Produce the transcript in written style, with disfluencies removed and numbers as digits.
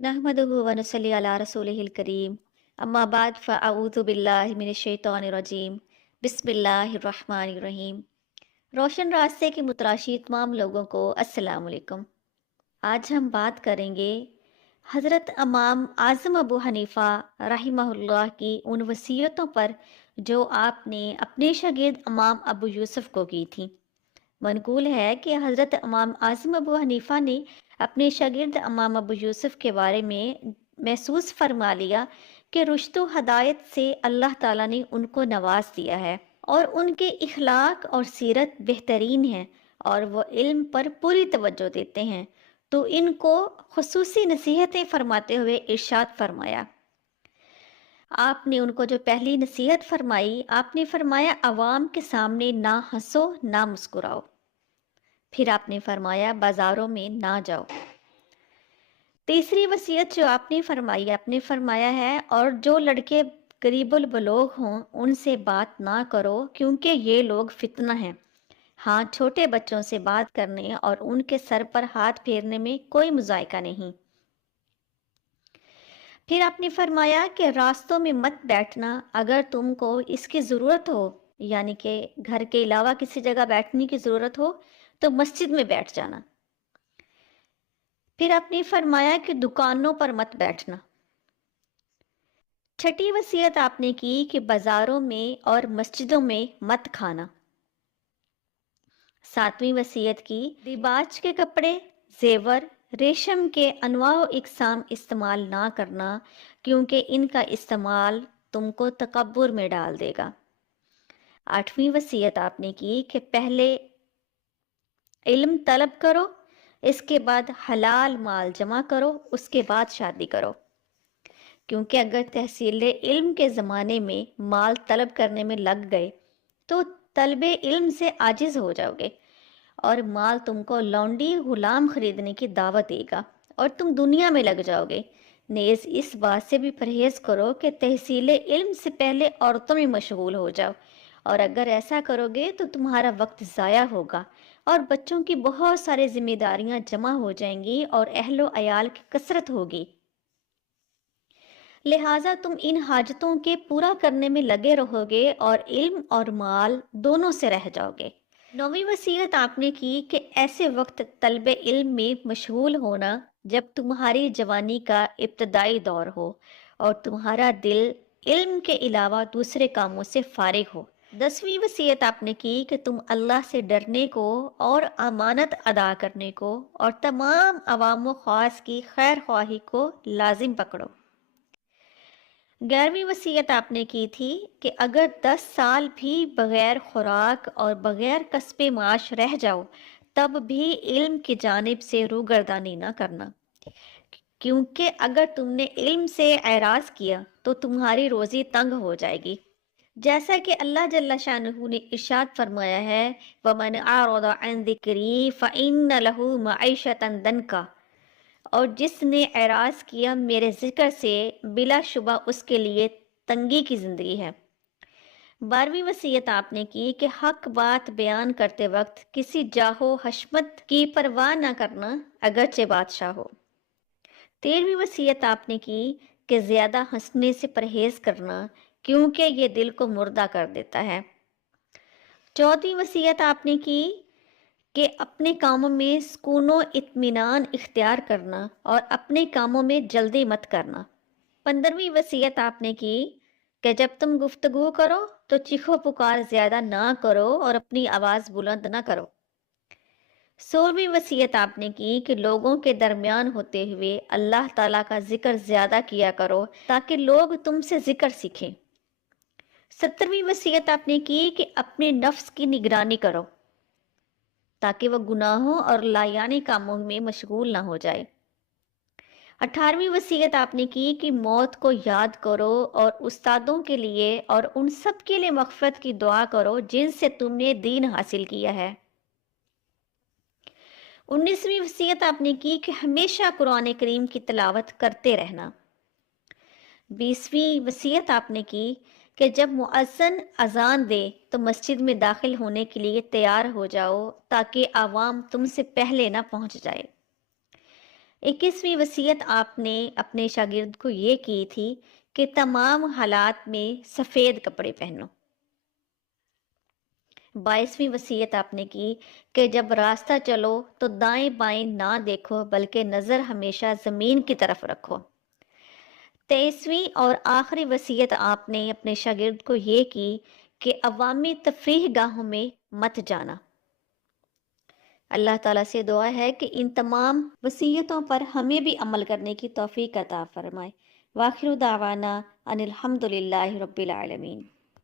नहमदुहु व नसल्ली अला रसूलिहिल करीम अम्मा बाद फ़अऊज़ु बिल्लाहि मिनश शैतानिर रजीम बिस्मिल्लाहिर रहमानिर रहीम। रोशन रास्ते की मुतराशी तमाम लोगों को अस्सलाम वालेकुम। आज हम बात करेंगे हज़रत इमाम आज़म अबू हनीफ़ा रहिमहुल्लाह की उन वसीयतों पर जो आपने अपने शागिर्द इमाम अबू यूसुफ को की थी। मनकूल है कि हज़रत इमाम आज़म अबू हनीफ़ा ने अपने शागिर्द इमाम अबू यूसुफ के बारे में महसूस फरमा लिया कि रुश्द व हदायत से अल्लाह ताला ने उनको नवाज दिया है और उनके इखलाक और सीरत बेहतरीन है और वो इल्म पर पूरी तवज्जो देते हैं, तो इनको खुसूसी नसीहतें फरमाते हुए इरशाद फरमाया। आपने उनको जो पहली नसीहत फरमाई, आपने फरमाया अवाम के सामने ना हंसो ना मुस्कुराओ। फिर आपने फरमाया बाजारों में ना जाओ। तीसरी वसीयत जो आपने फरमाया है और जो लड़के करीबुल बलोग हों उनसे बात ना करो क्योंकि ये लोग फितना हैं। हाँ, छोटे बच्चों से बात करने और उनके सर पर हाथ फेरने में कोई मुजायका नहीं। फिर आपने फरमाया कि रास्तों में मत बैठना, अगर तुमको इसकी ज़रूरत हो यानी कि घर के अलावा किसी जगह बैठने की ज़रूरत हो तो मस्जिद में बैठ जाना। फिर आपने फरमाया कि दुकानों पर मत बैठना। छठी वसीयत आपने की कि बाजारों में और मस्जिदों में मत खाना। सातवीं वसीयत की रिबाज के कपड़े, जेवर, रेशम के अनवाओ इकसाम इस्तेमाल ना करना क्योंकि इनका इस्तेमाल तुमको तकब्बुर में डाल देगा। आठवीं वसीयत आपने की कि पहले इल्म तलब करो, इसके बाद हलाल माल जमा करो, उसके बाद शादी करो। क्योंकि अगर तहसील इल्म के ज़माने में माल तलब करने में लग गए तो तलबे इल्म से आजिज हो जाओगे और माल तुमको लौंडी गुलाम खरीदने की दावत देगा और तुम दुनिया में लग जाओगे। नेज़ इस बात से भी परहेज़ करो कि तहसील इल्म से पहले औरतों में मशगूल हो जाओ, और अगर ऐसा करोगे तो तुम्हारा वक्त ज़ाया होगा और बच्चों की बहुत सारी जिम्मेदारियां जमा हो जाएंगी और अहलो अयाल की कसरत होगी। लिहाजा तुम इन हाजतों के पूरा करने में लगे रहोगे और इल्म और माल दोनों से रह जाओगे। नौवीं वसीयत आपने की कि ऐसे वक्त तलबे इल्म में मशगूल होना जब तुम्हारी जवानी का इब्तदाई दौर हो और तुम्हारा दिल इल्म के अलावा दूसरे कामों से फारिग हो। 10वीं वसीयत आपने की कि तुम अल्लाह से डरने को और अमानत अदा करने को और तमाम अवाम ख़ास की खैर ख्वाही को लाजिम पकड़ो। 11वीं वसीयत आपने की थी कि अगर 10 साल भी बगैर खुराक और बगैर कस्बे माश रह जाओ तब भी इल्म की जानिब से रूगर्दानी ना करना, क्योंकि अगर तुमने इल्म से एराज किया तो तुम्हारी रोजी तंग हो जाएगी। जैसा कि अल्लाह जल्ला शानुहु ने इरशाद फरमाया है, वमन आरदा अन ज़िक्री फ़इन्न लहू मईशतन दनका, और जिसने एराज किया मेरे जिक्र से बिलाशुबा उसके लिए तंगी की जिंदगी है। 12वीं वसीयत आपने की कि हक बात बयान करते वक्त किसी जाहो हशमत की परवाह न करना, अगरचे बादशाह हो। 13वीं वसीयत आपने की कि ज्यादा हंसने से परहेज करना क्योंकि ये दिल को मुर्दा कर देता है। 14वीं वसीयत आपने की कि अपने कामों में सुकूनो इत्मीनान इख्तियार करना और अपने कामों में जल्दी मत करना। 15वीं वसीयत आपने की कि जब तुम गुफ्तगू करो तो चीखो पुकार ज्यादा ना करो और अपनी आवाज बुलंद ना करो। 16वीं वसीयत आपने की कि लोगों के दरमियान होते हुए अल्लाह ताला का जिक्र ज्यादा किया करो ताकि लोग तुमसे जिक्र सीखें। 17वीं वसीयत आपने की कि अपने नफ्स की निगरानी करो ताकि वह गुनाहों और लायानी कामों में मशगूल ना हो जाए। 18वीं वसीयत आपने की कि मौत को याद करो और उस्तादों के लिए और उन सब के लिए मग़फ़िरत की दुआ करो जिनसे तुमने दीन हासिल किया है। 19वीं वसीयत आपने की कि हमेशा कुरान करीम की तिलावत करते रहना। 20वीं वसीयत आपने की कि जब मुअज्जिन अजान दे तो मस्जिद में दाखिल होने के लिए तैयार हो जाओ ताकि आवाम तुमसे पहले ना पहुंच जाए। 21ویں وصیت آپ نے اپنے شاگرد کو یہ کی تھی کہ تمام حالات میں سفید کپڑے پہنو۔ 22ویں وصیت آپ نے کی کہ جب راستہ چلو تو دائیں بائیں نہ دیکھو بلکہ نظر ہمیشہ زمین کی طرف رکھو۔ 23ویں اور آخری وصیت آپ نے اپنے شاگرد کو یہ کی کہ عوامی تفریح گاہوں میں مت جانا۔ اللہ تعالیٰ سے دعا ہے کہ ان تمام وصیتوں پر ہمیں بھی عمل کرنے کی توفیق عطا فرمائے۔ وآخر دعوانا ان الحمد للہ رب العالمین۔